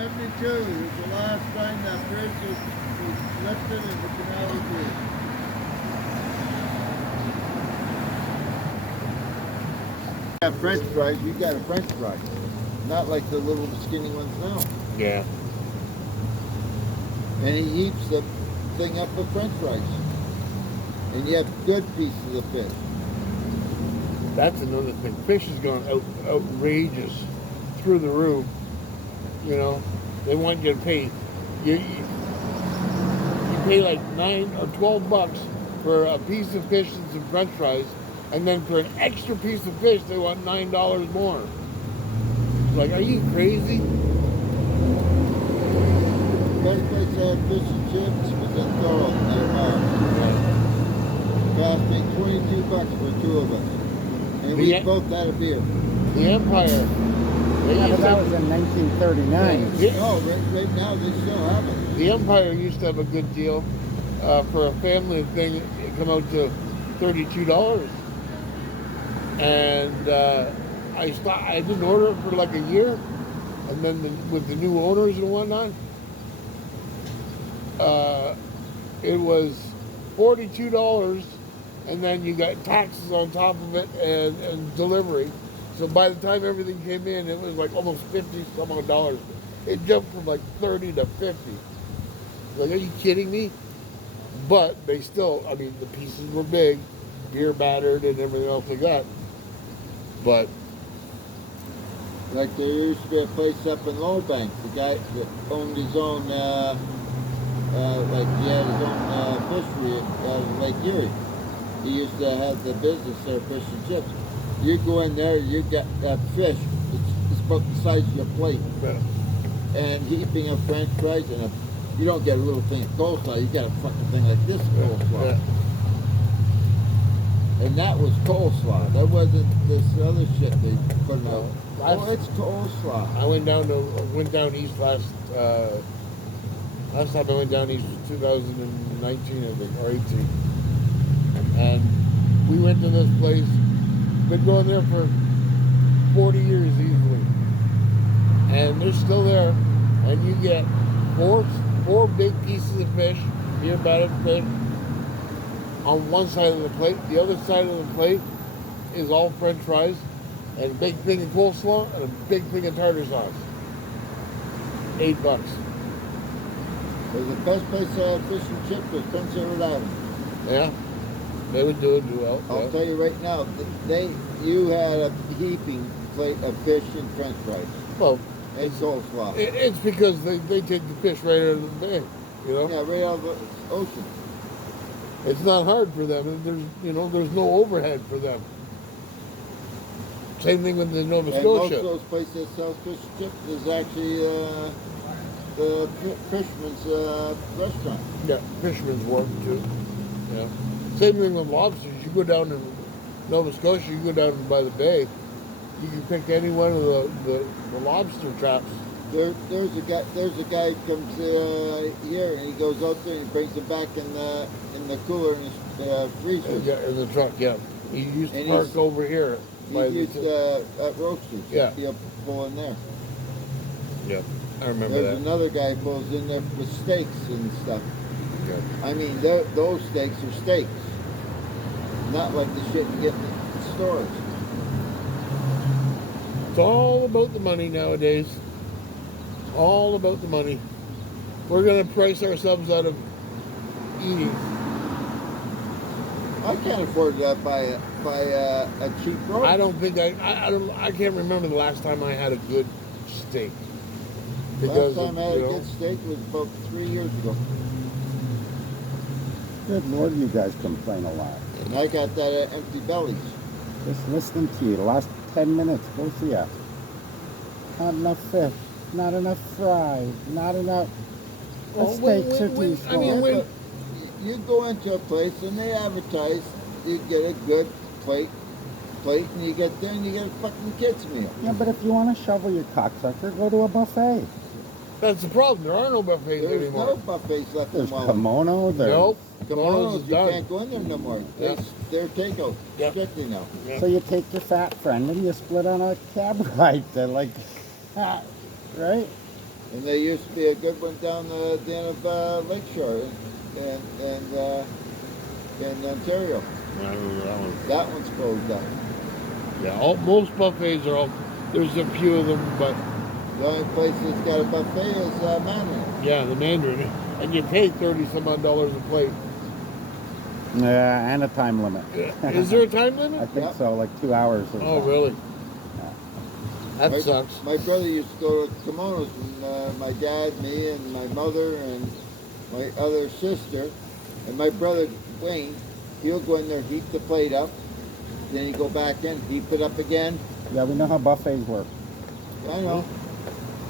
72 was the last time that bridge was lifted and the canal was used. French fries, you got a French fry. Not like the little skinny ones now. Yeah. And he heaps the thing up with French fries. And you have good pieces of fish. That's another thing. Fish has gone outrageous through the roof. You know, they want you to pay. You pay like $9 or $12 for a piece of fish and some French fries, and then for an extra piece of fish, they want $9 more. Like, are you crazy? Best place to have fish and chips was in Thorold near Mars. Cost me $22 for two of us. And we both had a beer. The Empire. Yeah, but that was in 1939. Oh, right now they still have it. The Empire used to have a good deal for a family thing. It come out to $32, and I didn't order it for like a year, and then with the new owners and whatnot, it was $42, and then you got taxes on top of it and delivery. So by the time everything came in, it was like almost 50 some odd dollars. It jumped from like 30 to 50. Like, are you kidding me? But they still, I mean, the pieces were big, beer battered and everything else they got. But like there used to be a place up in Lowbank, the guy that owned his own, like he had his own fishery out of Lake Erie. He used to have the business there, fish and chips. You go in there, you get that fish, it's about the size of your plate. yeah. And heaping of French fries, and you don't get a little thing of coleslaw, you get a fucking thing like this coleslaw. Yeah. And that was coleslaw. That wasn't this other shit they put out. Oh, it's coleslaw. I went down east last time I went down east was 2019, I think, or 18. And we went to this place. Been going there for 40 years easily, and they're still there. And you get four big pieces of fish, beer battered fish, on one side of the plate. The other side of the plate is all French fries, and a big thing of coleslaw, and a big thing of tartar sauce. $8. But the best place to have fish and chips was Prince Edward Island. Yeah, they would do it well. I'll Yeah. tell you right now, you had a heaping plate of fish and French fries Well, and coleslaw. it's because they take the fish right out of the bay, you know. Yeah, right out of the ocean. It's not hard for them, and there's no overhead for them. Same thing with the Nova And most Scotia. of those places that sell fish and chips is actually the fisherman's restaurant. Yeah, Fisherman's Wharf too. Yeah. Same thing with lobsters. You go down in Nova Scotia, you go down by the bay, you can pick any one of the lobster traps. There's a guy who comes here and he goes out there and he brings them back in the cooler in the freezer. Yeah, in the truck. Yeah, he used to And park over here. He used at Roasters. Yeah. He'll pull in there. Yeah, I remember There's that. another guy who pulls in there with steaks and stuff. Yeah. I mean, those steaks are steaks. Not like the shit you get in the stores. It's all about the money nowadays. All about the money. We're gonna price ourselves out of eating. I can't afford to buy a cheap roast. I don't think I can't remember the last time I had a good steak. Last time I had a good steak was about 3 years ago. Good Lord, you guys complain a lot. And I got that at Empty Bellies. Just listening to you. The last 10 minutes, both of you. Not enough fish. Not enough fry. Not enough. The steaks are too small. I mean, Yeah, but you go into a place and they advertise you get a good plate, and you get there and you get a fucking kid's meal. Yeah, but if you want to shovel your cocksucker, go to a buffet. that's the problem. There are no buffets There's anymore. no buffets left There's in Walmart. kimono. There's... Nope. Kimonos, is you done. can't go in there no more. Yeah. They're takeout. Yeah. Strictly now. Yeah. So you take your fat friend and you split on a cab ride to right? And there used to be a good one down the end of Lakeshore in Ontario. I don't know that one. That one's closed up. Yeah, most buffets are all. There's a few of them, but The only place that's got a buffet is Mandarin. yeah, the Mandarin, and you pay $30-some odd a plate. Yeah, and a time limit. Is there a time I limit? think Yep. so, like 2 hours or Oh, something. really? That My- sucks. My brother used to go to kimonos, and my dad, me, and my mother, and my other sister, and my brother Wayne. He'll go in there, heat the plate up, then he'd go back in, heat it up again. Yeah, we know how buffets work. I know.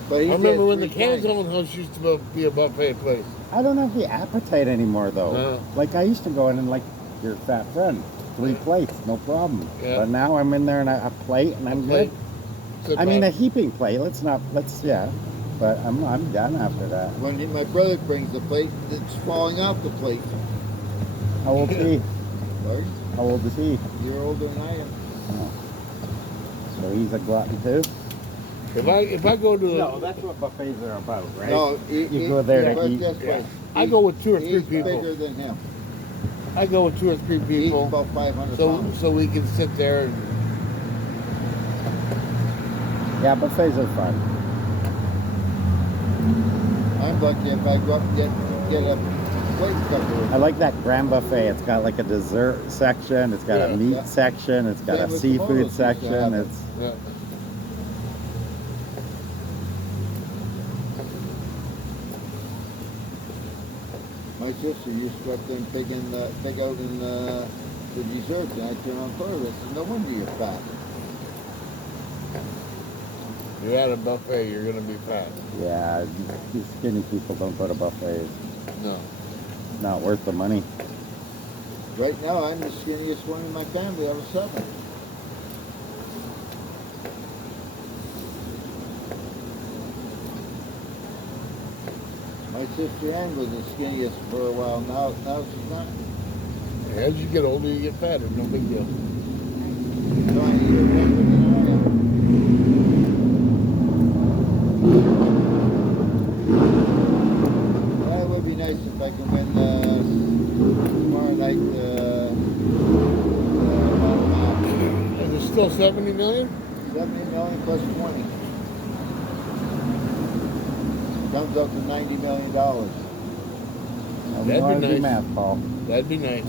But he I remember did when the 3 times. Canzone House used to be a buffet place. I don't have the appetite anymore, though. No. Like, I used to go in and, like, your fat friend, 3 plates, no problem. Yeah. But now I'm in there and a plate and I'm good. Sit I mean, a back. heaping plate. Yeah. But I'm done after that. My brother brings the plate, it's falling off the plate. How old is he? Right? How old is he? You're older than I am. Oh. So he's a glutton too? If I go to the, No, that's what buffets are about, right? No, You go there to put it eat. this way. Yeah. I go with 2 or 3 He's people. bigger than him. I go with 2 or 3 He's people, about 500 so pounds. we can sit there and Yeah, buffets are fun. I'm lucky if I go up and get a plate cover. I like that grand buffet. It's got like a dessert section. It's got Yeah, a meat yeah. section. It's got Same a with seafood kimonos used to have section. it. It's yeah. My sister used to go up there and pick out in the desserts, and I turn on her and said, no wonder you're fat. You're at a buffet, you're gonna be fat. yeah. These skinny people don't go to buffets. No. Not worth the money. Right now, I'm the skinniest one in my family out of 7. My sister Ann was the skinniest for a while. Now she's not. As you get older, you get fatter. No big deal. So I eat her better than I am. Well, it would be nice if I could win tomorrow night match. And there's still 70 million? 70 million plus 20. Comes up to $90 million. I That'd know how be to do nice. math, Paul. That'd be nice.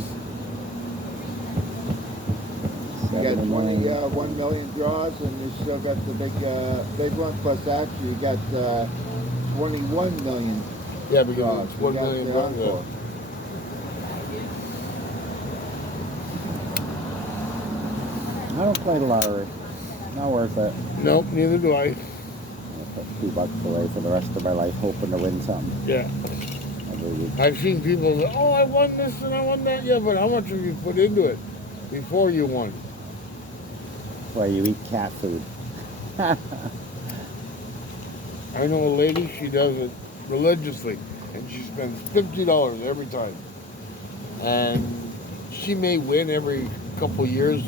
You got 70 20, million. 1 million draws, and you still got the big one. Plus, actually, you got 21 million Yeah, because draws. it's You 1 got million the bucks. encore. I don't play the lottery. Not worth it. Nope, neither do I. I put $2 away for the rest of my life, hoping to win something Yeah. every week. I've seen people say, oh, I won this and I won that. Yeah, but how much have you put into it before you won? That's why you eat cat food. I know a lady, she does it religiously, and she spends $50 every time. And she may win every couple years,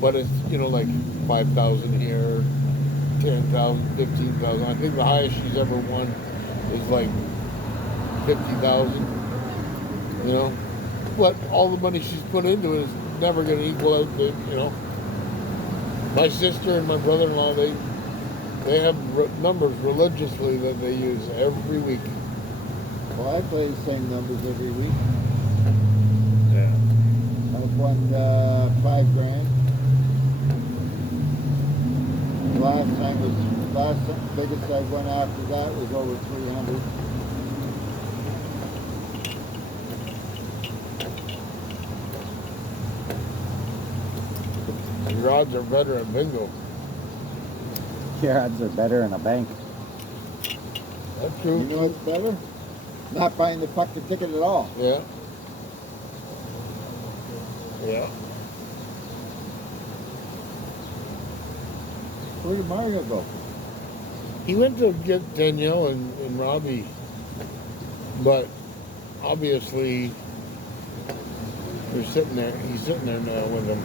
but it's, like 5,000 here, 10,000, 15,000. I think the highest she's ever won is like 50,000, But all the money she's put into it is never going to equal out the. My sister and my brother-in-law, they have numbers religiously that they use every week. Well, I play the same numbers every week. Yeah. I've won $5 grand. Last biggest I won after that was over 300. Your odds are better at bingo. Your odds are better in a bank. That's You true. know what's better? Not buying the fucking ticket at all. Yeah. Yeah. Where did Mario go? He went to get Danielle and Robbie, but obviously he's sitting there now with them.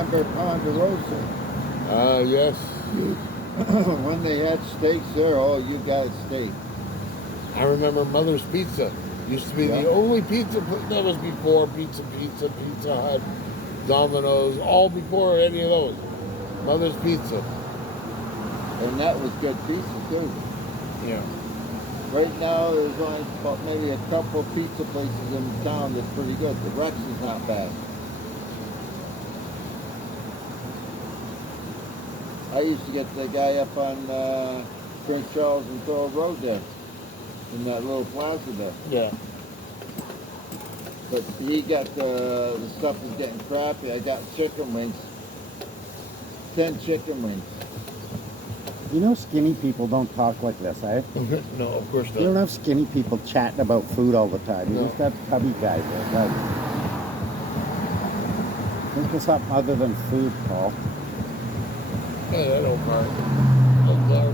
remember Ponderosa? Yes. When they had steaks there, oh, you got a steak. I remember Mother's Pizza. Used to be Yeah. the only pizza that was before Pizza Hut, Domino's, all before any of those. Mother's Pizza. And that was good pizza, too. Yeah. Right now, there's only about maybe a couple pizza places in town that's pretty good. The Rex is not bad. I used to get the guy up on Prince Charles and Thor Road there, in that little plaza there. Yeah. But he got the stuff was getting crappy. I got chicken wings. 10 chicken wings. You know, skinny people don't talk like this, eh? No, of course You don't not. have skinny people chatting about food all the time. You No. just have chubby guys. Like, think of something other than food, Paul. Yeah, that old car. Old car.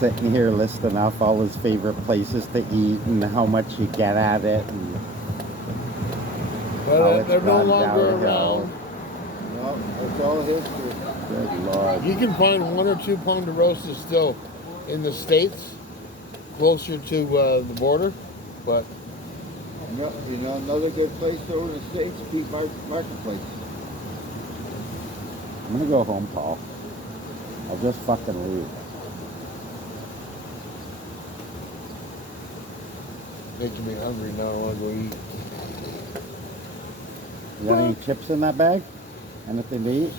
Sitting here listing off all his favorite places to eat and how much you get at it. And how But it's they're no gone longer downhill. around. No, it's all history. Good Lord. You can find 1 or 2 Ponderosas still in the States, closer to the border, but You know, another good place over in the States, Pete Marketplace. I'm gonna go home, Paul. I'll just fucking leave. making me hungry now. I want to go eat. You got any chips in that bag? Anything to eat?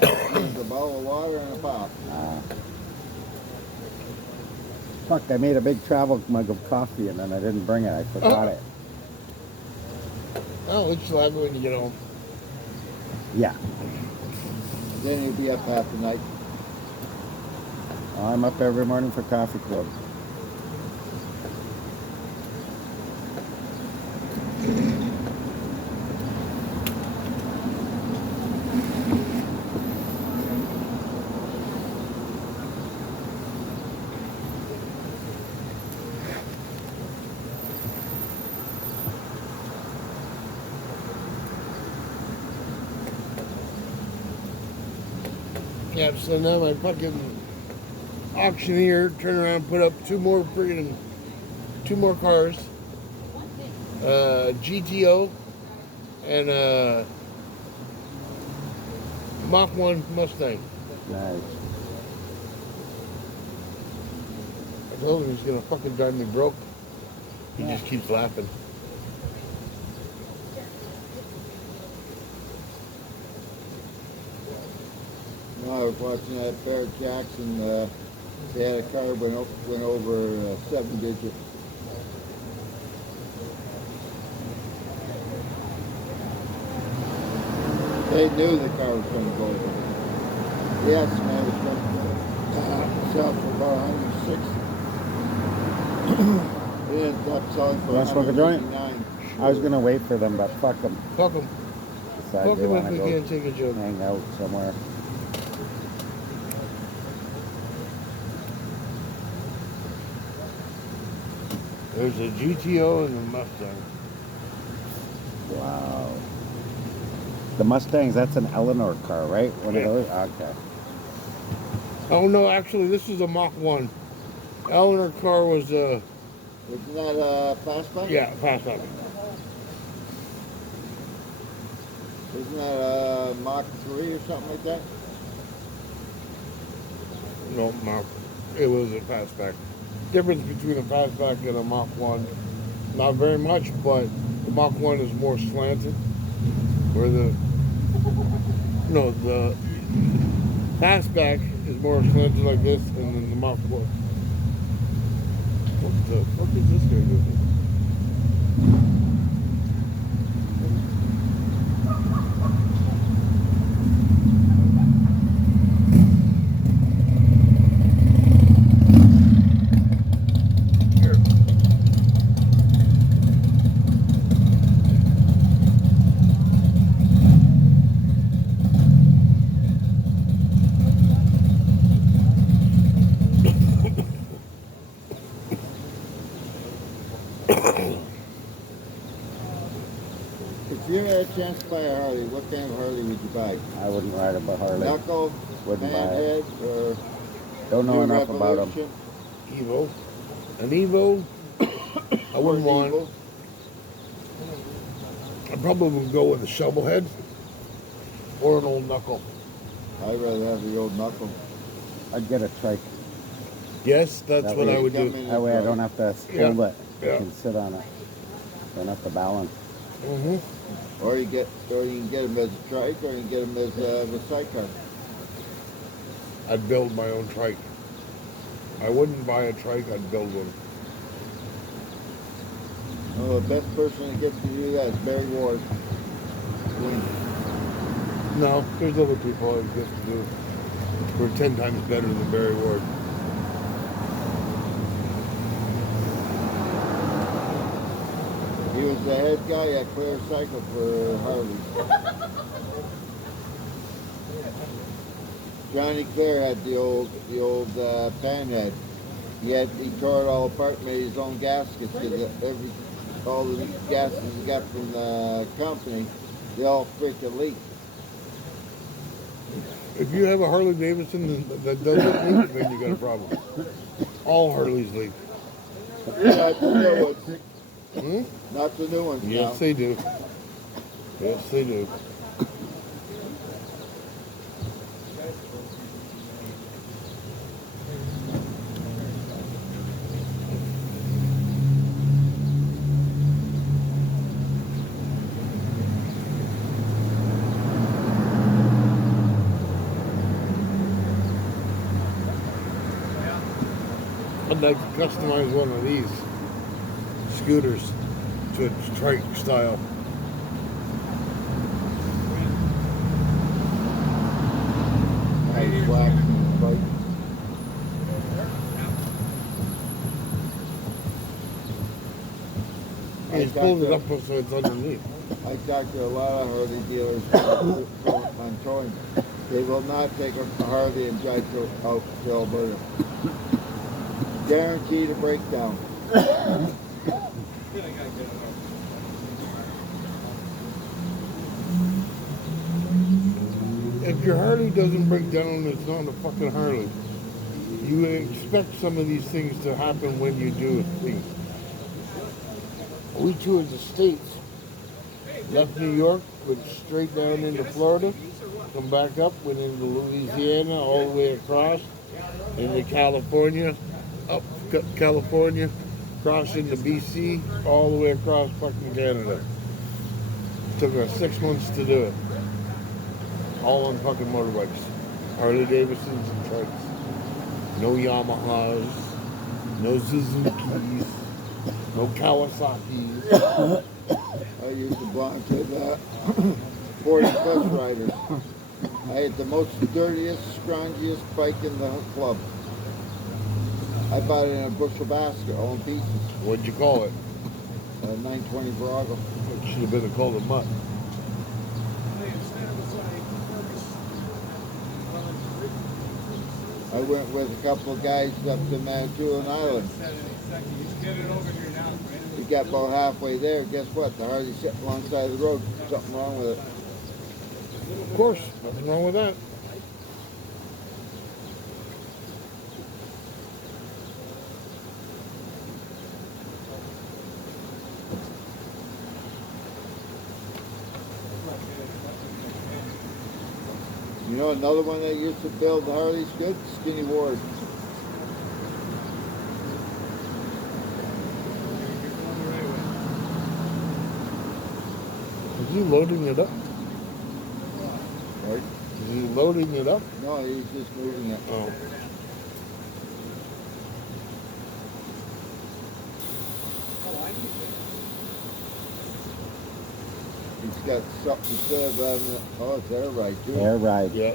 There's a bottle of water and a pop. Fuck, I made a big travel mug of coffee and then I didn't bring it. I forgot it. Well, at least you'll have it when you get home. Yeah. Then you'll be up half the night. I'm up every morning for coffee club. Yeah, so now my fucking auctioneer turned around and put up two more cars. GTO and Mach 1 Mustang. Nice. I told him he's gonna fucking drive me broke. He just keeps laughing. I was watching that Barrett Jackson. They had a car went over 7 digits. They knew the car was going to go over. Yes, man, it was going to sell for about 160. They ended up selling for You wanna smoke a joint? 159. I was gonna wait for them, but fuck them. Fuck him. Decide Fuck they him want if to we go can't take a joke. hang out somewhere. There's a GTO and a Mustang. Wow. The Mustangs, that's an Eleanor car, right? One Yeah. of those? Okay. Oh no, actually this is a Mach 1. Eleanor car was Isn't that a fastback? yeah, fastback. Isn't that a Mach 3 or something like that? No, Mach. It was a fastback. Difference between a fastback and a Mach 1, not very much, but the Mach 1 is more slanted. Where the fastback is more slanted like this, and then the Mach 1. What the fuck is this guy doing? Here. If you had a chance to buy a Harley, what kind of Harley would you buy? I wouldn't ride a Harley. Knuckle, Wouldn't buy it. Panhead, or Don't know New enough about them. Revolution? Evo. An Evo, I Or wouldn't an want. Eagle? I probably would go with a shovel head or an old knuckle. I'd rather have the old Knuckle. I'd get a trike. Yes, that's That what way I would you do. come in That way I and don't have to Yeah. hold it. I Yeah. can sit on it. Don't have to balance. Hmm. Or you can get them as a trike, or you can get them as a sidecar. I'd build my own trike. I wouldn't buy a trike, I'd build one. Oh, the best person to get to do that is Barry Ward. No, there's other people I would get to do. Who are 10 times better than Barry Ward. He was the head guy at Clear Cycle for Harley. Johnny Clare had the old panhead. He tore it all apart, made his own gaskets. All the gaskets he got from the company, they all freaking leaked. If you have a Harley Davidson that doesn't leak, then you got a problem. All Harleys leak. Not the new ones. Hmm? Not the new ones Yes, now. they do. Yes, they do. I'd like to customize one of these scooters to its trike style. Nice wax bike. He's pulled it up so it's underneath. I talked to a lot of Harley dealers on towing. They will not take a Harley and drive out to Alberta. Guaranteed a breakdown. If your Harley doesn't break down, it's not a fucking Harley. You expect some of these things to happen when you do a thing. We toured the States. Left New York, went straight down into Florida, come back up, went into Louisiana, all the way across, into California, up California, cross into BC, all the way across fucking Canada. Took us 6 months to do it. All on fucking motorbikes. Harley Davidsons and trikes. No Yamahas, no Suzukis, no Kawasaki's. I used to belong to the 40 plus riders. I had the most dirtiest, scroungiest bike in the club. I bought it in a bushel basket, all in pieces. What'd you call it? A 920 Virago. It should have been called a mutt. I went with a couple of guys up to Manitoulin Island. We got about halfway there. Guess what? The Harley sitting alongside the road. Something wrong with it. Of course, nothing wrong with that. You know another one that used to build Harleys good? Skinny Ward. Is he loading it up? Right? Is he loading it up? No, he's just moving it. Oh. He's got something to say about it. Oh, it's air right too. Air ride. Yeah.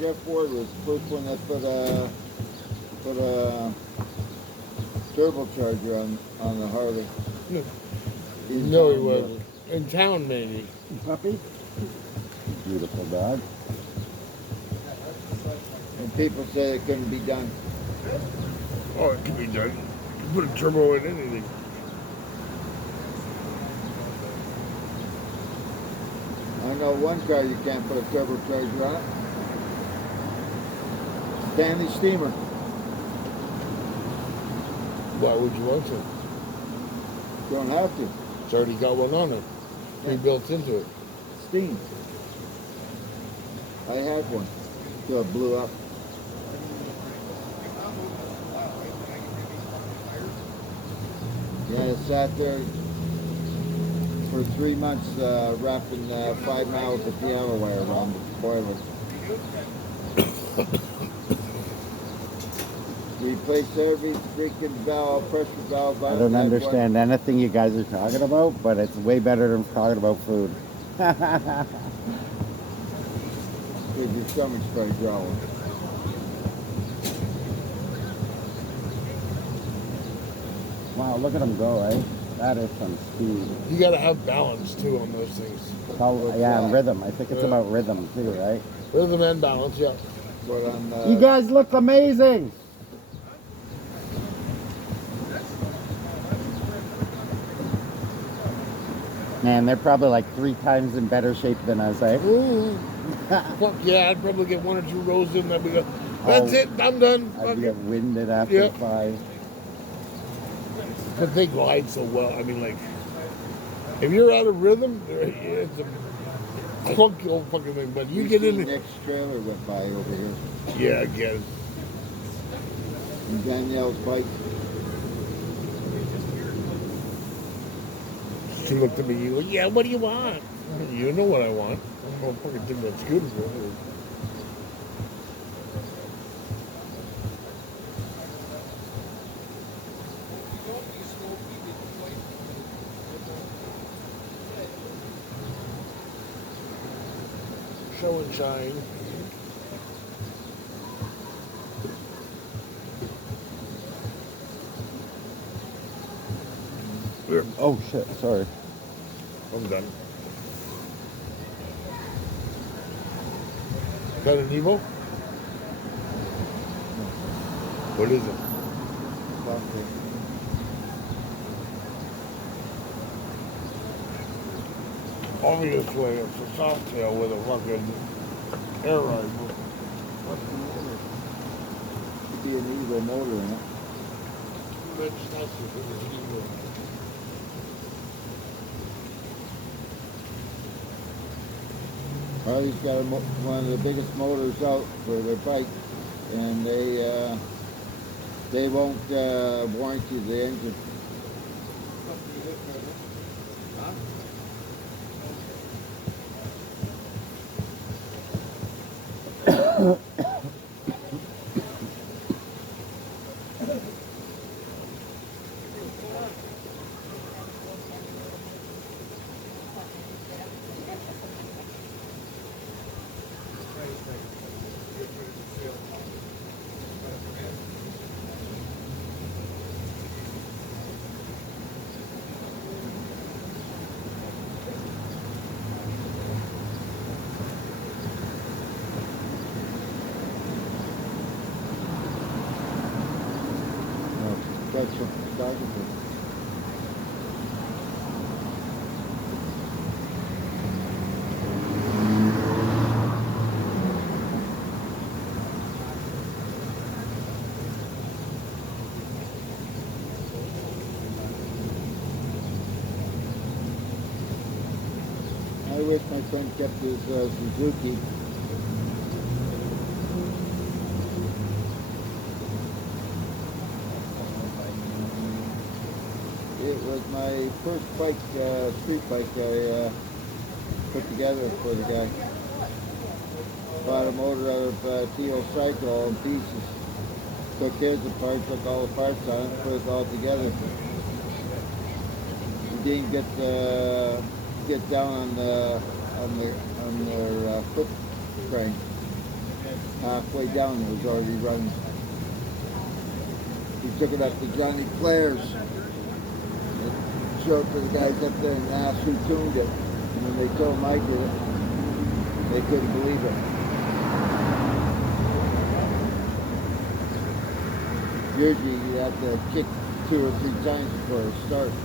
Jeff Ward was the first one that put a turbocharger on the Harley. In No, he town, wasn't. In town, maybe. Puppy? Beautiful dog. And people say it couldn't be done. Oh, it can be done. You put a turbo in anything. I know one car you can't put a turbocharger on it. Stanley Steamer. Why would you want to? Don't have to. It's already got one on it. Pre-built into it. Steam. I had one till it blew up. Yeah, it sat there for 3 months wrapping 5 miles of piano wire around the boiler. Replace every freaking valve, pressure valve. I don't understand anything you guys are talking about, but it's way better than talking about food. Because your stomach started growling. Wow, look at them go, eh? That is some speed. You got to have balance too on those things. Yeah, and rhythm. I think it's about rhythm too, right? Rhythm and balance, yeah. But on You guys look amazing! Man, they're probably like 3 times in better shape than us, eh? Fuck yeah, I'd probably get 1 or 2 rows in. I'd be go, that's it, I'm done. I'd get winded after Yeah. 5. But they glide so well. I mean, like, if you're out of rhythm, it's a clunky old fucking thing. But you get in it. Next trailer went by over here. Yeah, again. And Danielle's bike. She looked at me, you go, yeah, what do you want? You know what I want. I don't fucking think that's good for her. Show and shine. Oh shit, sorry. I'm done. Is that an Evo? What is it? Obviously, it's a soft tail with a fucking air rifle. What's the motor? Could be an Evo motor in it. That's not super Evo. Harley's got one of the biggest motors out for their bike, and they won't warranty the engine. That's photography. I wish my friend kept his Suzuki. It was my first bike, street bike I put together for the guy. Bought a motor out of T.O. Cycle all in pieces. Took his apart, took all the parts on it, put it all together. He didn't get down on their foot crane. Halfway down it was already running. He took it up to Johnny Claire's. show it to the guys up there and asked who tuned it. And when they told them I did it, they couldn't believe it. Usually you have to kick 2 or 3 times before it starts.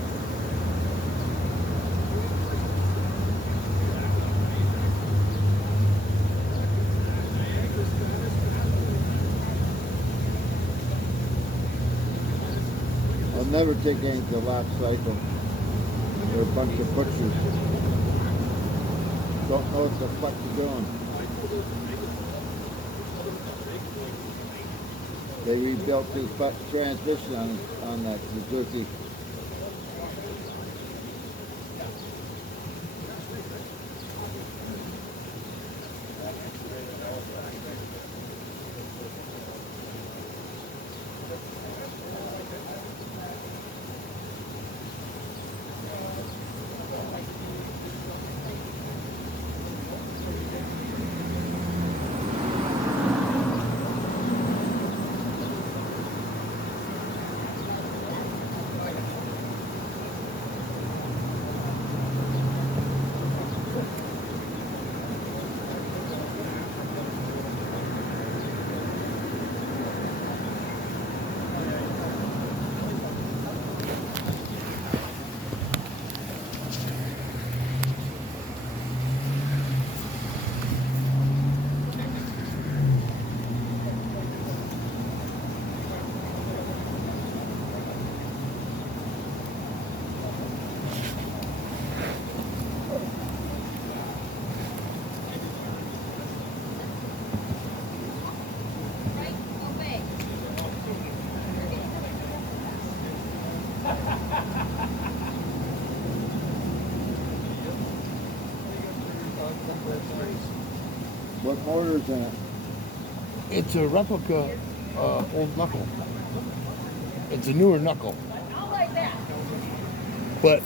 I'll never take anything to lap cycle. They're a bunch of butchers. Don't know what the fuck they're doing. They rebuilt his transmission on that Suzuki. What motor is in it? It's a replica old knuckle. It's a newer knuckle. But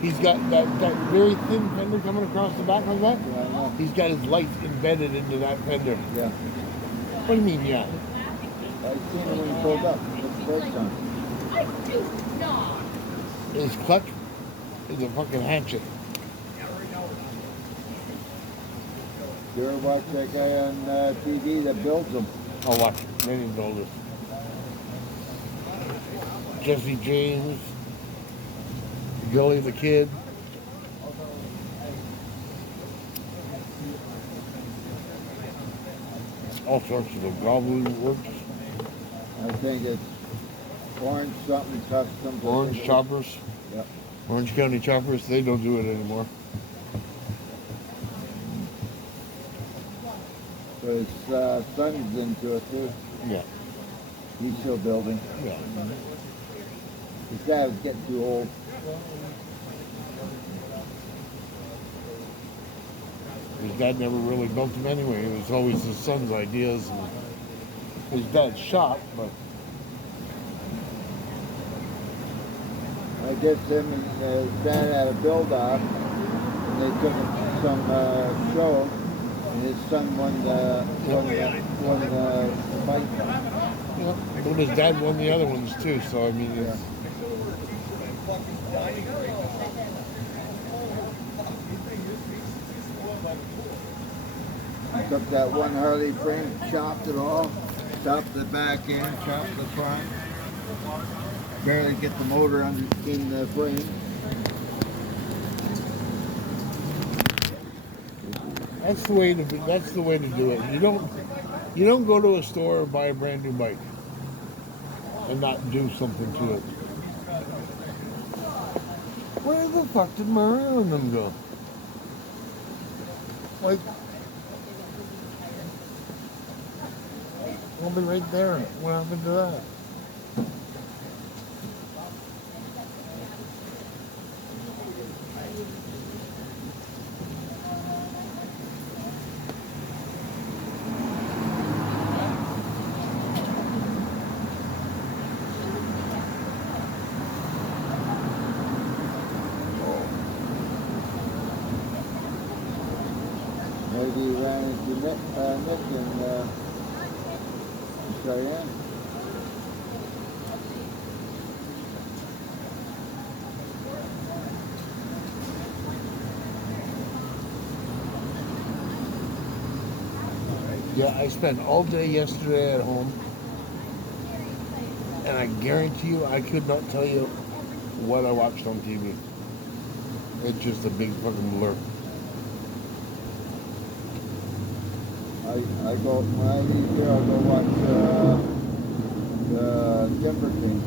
he's got that very thin fender coming across the back like that. Yeah, I know. He's got his lights embedded into that fender. Yeah. What do you mean, yeah? I seen it when he pulled up. With the brakes on. I do not. His clutch is a fucking hatchet. You ever watch that guy on TV that builds them? I'll watch many builders. Jesse James, Gilly the Kid. All sorts of the gobbly works. I think it's Orange something custom. Orange Choppers. Yep. Orange County Choppers, they don't do it anymore. So his son's into it too. Yeah. He's still building. Yeah. His dad was getting too old. His dad never really built them anyway. It was always his son's ideas and his dad's shop, but I guess him and his dad had a build-off. And they took him to some show, and his son won the fight. but his dad won the other ones too, so I mean, it's, Took that one Harley frame, chopped it all, chopped the back end, chopped the front. Barely get the motor under in the frame. that's the way to do it. You don't go to a store and buy a brand new bike and not do something to it. Where the fuck did Mario and them go? Like, we'll be right there. What happened to that? Maybe he ran into Nick in Cheyenne. Yeah, I spent all day yesterday at home, and I guarantee you I could not tell you what I watched on TV. It's just a big fucking blur. I go when I leave here. I go watch the Timber Kings.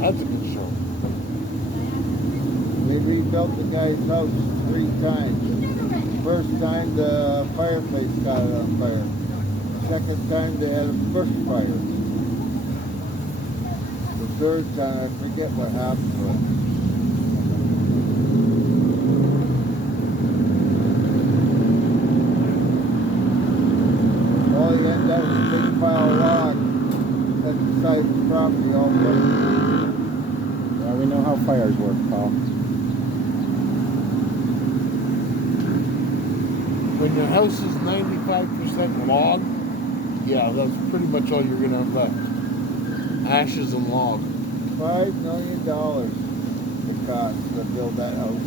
That's a good show. They rebuilt the guy's house 3 times. First time the fireplace got on fire. Second time they had a bush fire. The third time I forget what happened to it. All he ended up with a big pile of logs at the side of his property all day. Yeah, we know how fires work, Paul. When your house is 95% log, yeah, that's pretty much all you're gonna have left. Ashes and log. $5 million it cost to build that house.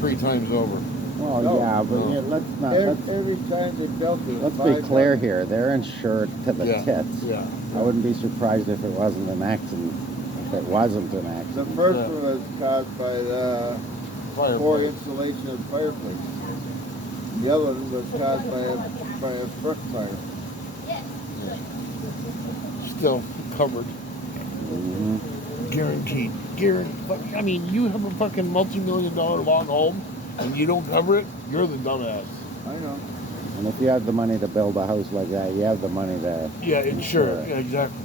3 times over. Well, No, yeah, but no. yeah, let's not. Every time they built it, Let's $5 be clear million. here. They're insured to the Yeah, tits. yeah. I wouldn't be surprised if it wasn't an accident. If it wasn't an The accident. first Yeah. one was caused by the poor Fireplace. insulation of the fireplace. The other one was caused by a brush fire. Still covered. Mhm. Guaranteed. Guaranteed. I mean, you have a fucking multi-million-dollar log home and you don't cover it, you're the dumbass. I know. And if you have the money to build a house like that, you have the money to. Yeah, insure. Insure. Yeah, exactly.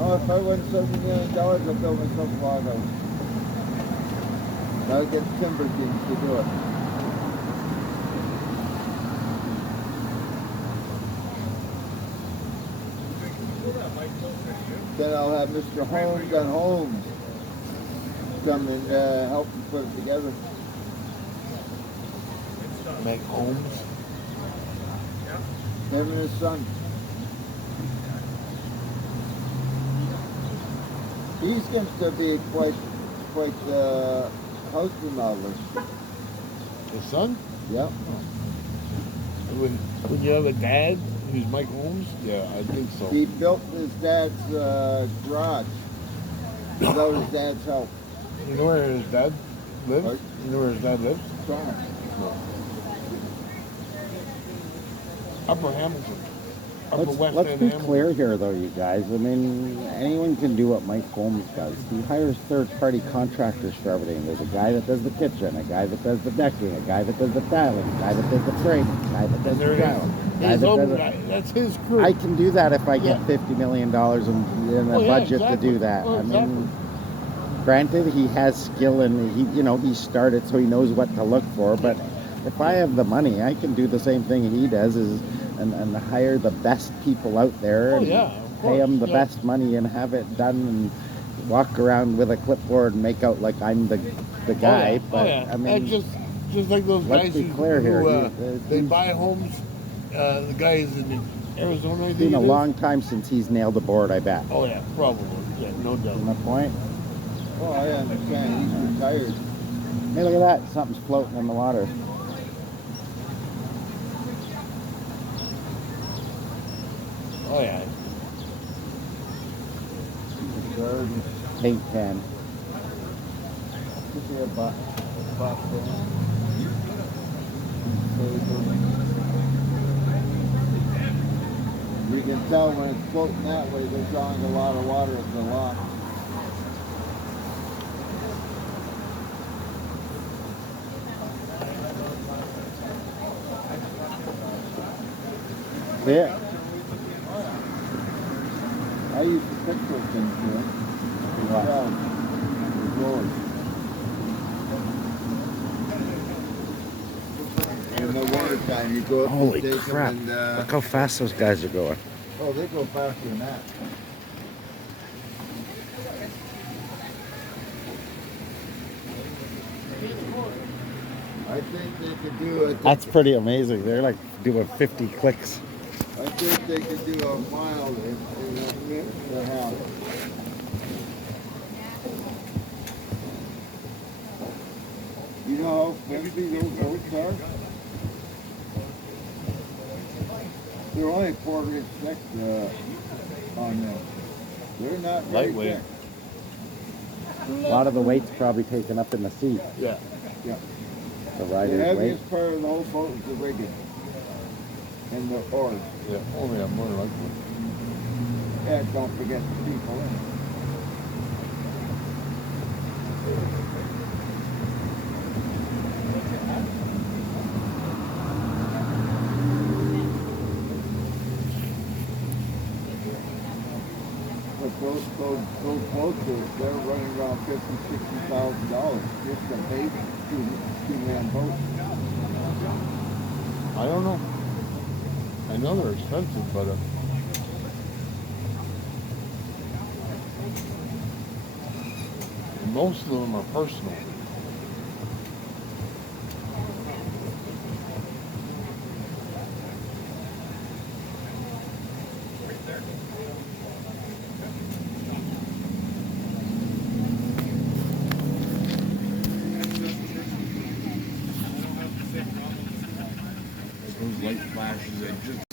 Oh, if I won $70 million, I'd build myself a log house. I'll get Timber Kings to do it. Then I'll have Mr. Holmes and Holmes come and help me put it together. Make homes. Him and his son. He's going to be quite the house remodeler. The son? Yep. When you have a dad who's Mike Holmes, yeah, I think so. He built his dad's garage without his dad's help. You know where his dad lives? What? You know where his dad lives? Toronto. Upper Hamilton. Upper West Let's End be Hamilton. clear here, though, you guys. I mean, anyone can do what Mike Holmes does. He hires third-party contractors for everything. There's a guy that does the kitchen, a guy that does the decking, a guy that does the tiling, a guy that does the framing, a guy that does And there the it ground. is. guy His that own does it. guy. That's his crew. I can do that if I get Yeah. $50 million in the Oh, yeah, budget exactly. to do that. Oh, I exactly. mean, granted, he has skill and he started, so he knows what to look for. But if I have the money, I can do the same thing he does and hire the best people out there Oh, and yeah, of pay them the course, yeah. best money and have it done and walk around with a clipboard and make out like I'm the guy. Oh, yeah. But Oh, yeah. I mean, just like those let's guys be who, clear here. they He's buy homes. The guys in Arizona, I think been a it is. long time since he's nailed a board, I bet. Oh yeah, probably. Yeah, no doubt. Isn't that point? Oh, I understand. He's retired. Hey, look at that. Something's floating in the water. Oh yeah. Garden. Paint can. Could be a box there. You can tell when it's floating that way, they're drawing a lot of water at the lock. Yeah. I used to pick those things here. What? Yeah. Yours. In the winter time, you go up Holy and take crap. them and, Look how fast those guys are going. oh, they go faster than that. I think they could do it. That's pretty amazing. They're like doing 50 clicks. I think they could do a mile in a minute and a half. You know how fancy those boats are? They're only 4-inch thick on them. They're not very Lightweight. thick. A lot of the weight's probably taken up in the seat. Yeah. Yeah. The The rider's weight. heaviest part of the whole boat is the rigging and the oars. Yeah. Oh yeah, more than likely. And don't forget the people in it. But those boats, they're running around $50,000-$60,000 just a base two-man boat. I don't know. I know they're expensive, but most of them are personal. Those light flashes, they just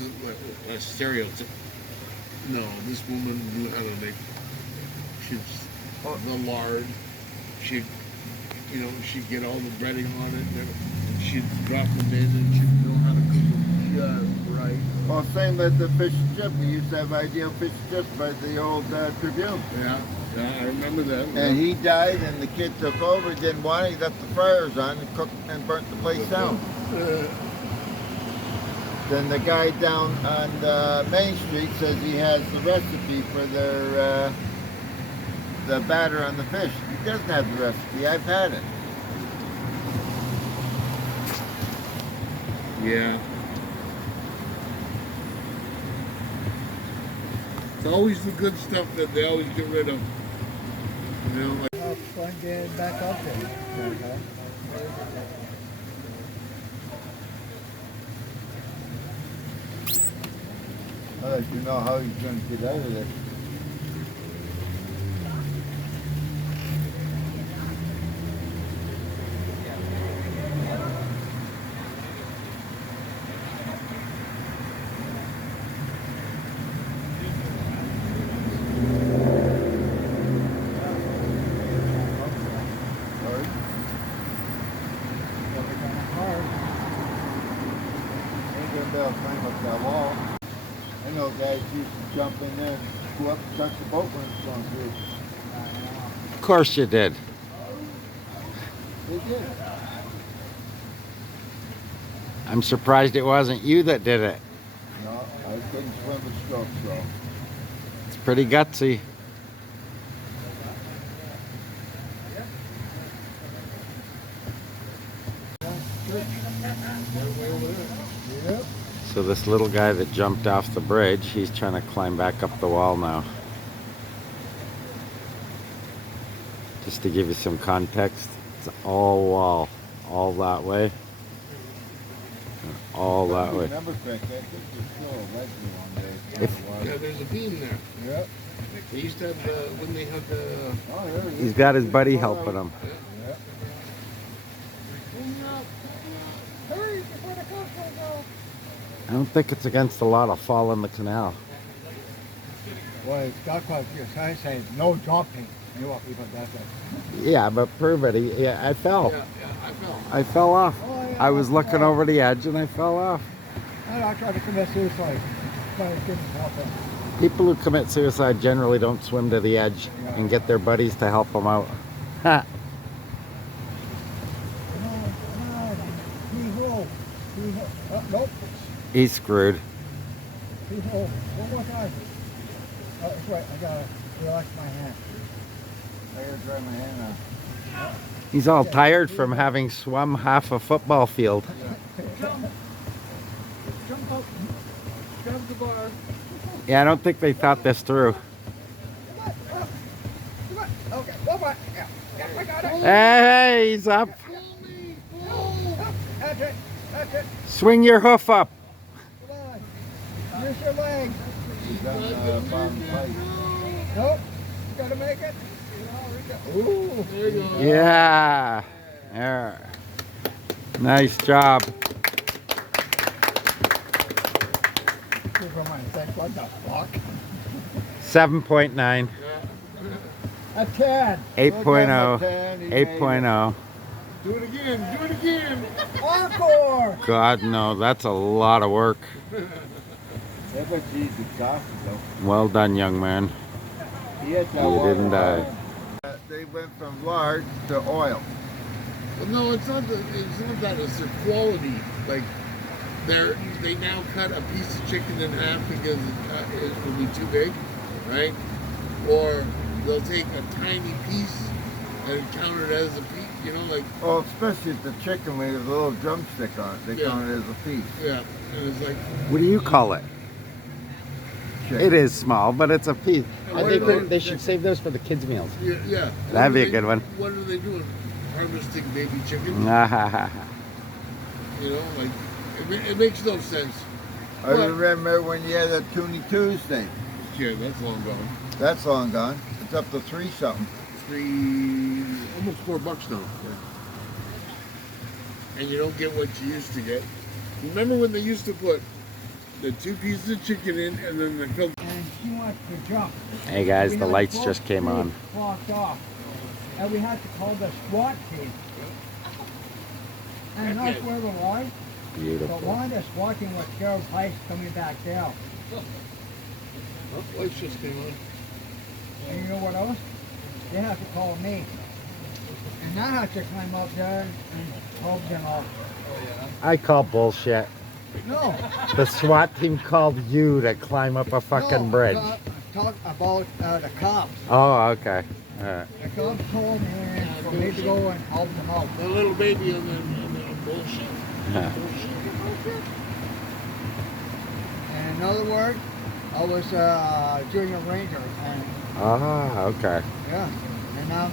a stereotype. No, this woman knew how to make. She'd the lard. She'd, she'd get all the breading on it, and then she'd drop them in, and she'd know how to cook them just right. Well, same with the fish and chip. We used to have Ideal Fish and Chips by the old Tribune. Yeah, I remember that. And he died, and the kid took over, didn't want it. He got the fryers on and cooked and burnt the place down. Then the guy down on Main Street says he has the recipe for their the batter on the fish. He doesn't have the recipe. I've had it. Yeah. It's always the good stuff that they always get rid of. Like It's fun getting back up there. I'll let you know how he's going to get out of this. They'll climb up that wall. I know guys used to jump in there and go up and touch the boat when it's going through. Of course you did. They did. I'm surprised it wasn't you that did it. No, I couldn't swim with stroke, so. It's pretty gutsy. So this little guy that jumped off the bridge, he's trying to climb back up the wall now. Just to give you some context, it's all wall, all that way, and all that way. Remember correct, I think there's still a legend one day. If- yeah, there's a beam there. Yep. They used to have when they had the. Oh, there he He's is. got his buddy helping him. Yep. Hurry before the coast will go. I don't think it's against the law to fall in the canal. Well, it's got quite a few signs saying no jumping. You know what people that way. Yeah, but prove it. Yeah, I fell. Yeah, I fell. I fell off. Oh, yeah, I was looking over the edge and I fell off. I tried to commit suicide. But it didn't happen. People who commit suicide generally don't swim to the edge and get their buddies to help them out. Ha! Hee-ho. Hee-ho. Nope. He's screwed. Hee-ho. One more time. Oh, that's right. I gotta relax my hand. I gotta dry my hand out. He's all tired from having swum half a football field. Jump up. Grab the bar. Yeah, I don't think they thought this through. Come on. Okay. One more. Yeah. Yeah, I got it. Hey, he's up. That's it. That's it. Swing your hoof up. Come on. Use your leg. He's on the bottom pipe. Nope. You gotta make it. Ooh, there you go. Yeah. There. Nice job. me from my thing. What the fuck? 7.9. A 10. 8.0. He made it. 8.0. Do it again. Do it again. Encore. God, no, that's a lot of work. Yeah, but geez, exhausted though. Well done, young man. He had that You water didn't die. They went from lard to oil. Well, no, it's not that. It's their quality. Like, they now cut a piece of chicken in half because it will be too big, right? Or they'll take a tiny piece and count it as a piece. You know, like. Oh, especially the chicken with a little drumstick on it. They count it as a piece. Yeah, and it's like. What do you call it? Chicken. It is small, but it's a piece. I What think about they should save those for the kids' meals. Yeah. That'd be a good one. What are they doing? Harvesting baby chickens? Ah, You know, like it makes no sense. I remember when you had a Toonie Tuesday. Yeah, that's long gone. That's long gone. It's up to 3 something. Almost $4 now. And you don't get what you used to get. Remember when they used to put the 2 pieces of chicken in and then the cook? And she wants to jump. Hey guys, We the had lights both just came on. trees blocked off. And we had to call the SWAT team. And not Okay. swear the line, but Beautiful. one of the SWAT team was scared of heights coming back down. Oh, lights just came on. And you know what else? They have to call me. And I have to climb up there and help them out. I call bullshit. No. The SWAT team called you to climb up a fucking no, bridge. Talk about the cops. Oh, okay. All right. The cops told me for me to go and help them out. The little baby and then bullshit. Yeah. Bullshit. And in other words, I was junior ranger, and Ah, okay. yeah, and now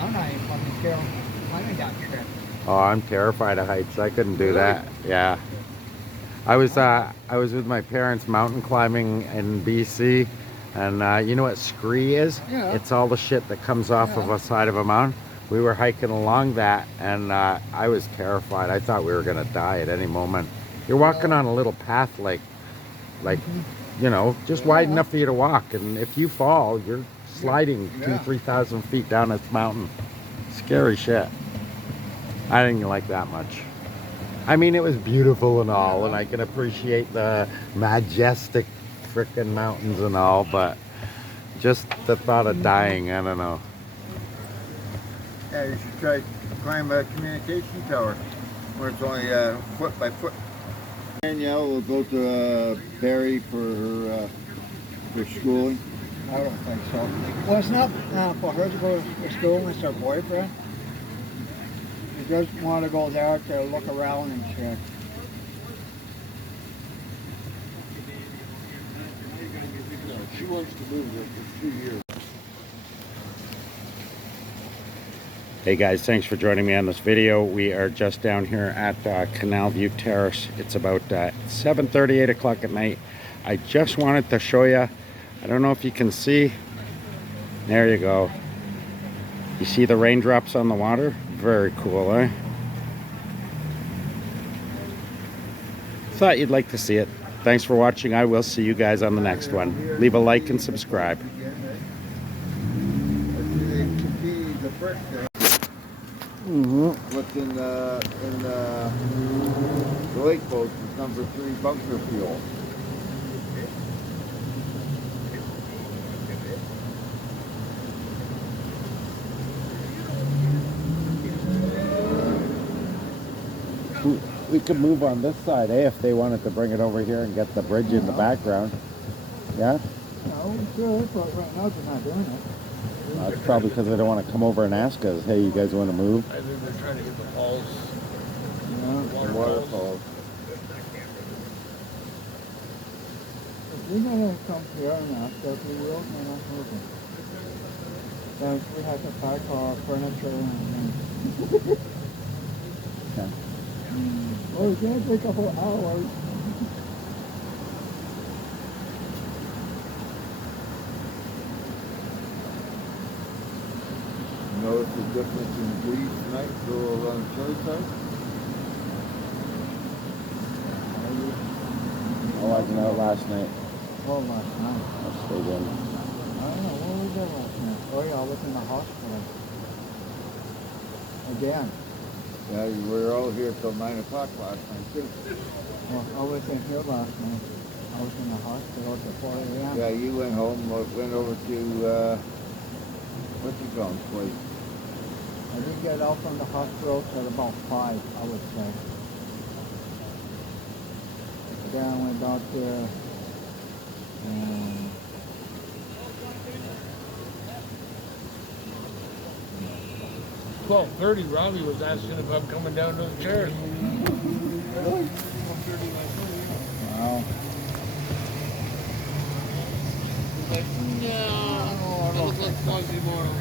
I'm not even fucking scared of climbing that shit. Oh, I'm terrified of heights. I couldn't do that. Yeah. I was with my parents mountain climbing in BC, and you know what scree is? Yeah. It's all the shit that comes off of Yeah. a side of a mountain. We were hiking along that, and I was terrified. I thought we were gonna die at any moment. You're walking on a little path, like, you know, just wide enough for you to walk, and if you fall, you're sliding Yeah. 2,000-3,000 feet down this mountain. Scary shit. I didn't like that much. I mean, it was beautiful and all, and I can appreciate the majestic frickin' mountains and all, but just the thought of dying, I don't know. Yeah, you should try to climb a communication tower where it's only foot by foot. Danielle will go to Barrie for her schooling. I don't think so. Well, it's not for her to go to school with her boyfriend. She just want to go there to look around and shit. No, she wants to move there for 2 years. Hey guys, thanks for joining me on this video. We are just down here at Canal View Terrace. It's about 7:30, 8 o'clock at night. I just wanted to show you. I don't know if you can see. There you go. You see the raindrops on the water? Very cool, eh? Thought you'd like to see it. Thanks for watching. I will see you guys on the next one. Leave a like and subscribe. The brick there. Mm-hmm. What's in the lake boat is number 3 bunker fuel. We could move on this side, eh, if they wanted to bring it over here and get the bridge in the background. Yeah? No, we could, but right now they're not doing it. It's probably because they don't want to come over and ask us, hey, you guys want to move? I think they're trying to get the falls. Yeah. The waterfalls. If we're gonna come here and ask us, we will, we're not moving. Then we have to pack our furniture and Yeah. oh, it's gonna take a whole hour. Notice the difference in breeze tonight, so around chilly side. wasn't out last night. Oh, last night. I stayed in. I don't know, what we did last night? Oh yeah, I was in the hospital. Again. Yeah, we were all here till 9 o'clock last night too. Well, I wasn't here last night. I was in the hospital till 4 a.m. Yeah, you went home, went over to, what's he called, place? I didn't get out from the hospital till about 5, I would say. Then I went out there and 12:30, Robbie was asking if I'm coming down to the chairs. wow. He's like, no, I look like Fuzzy Mortal.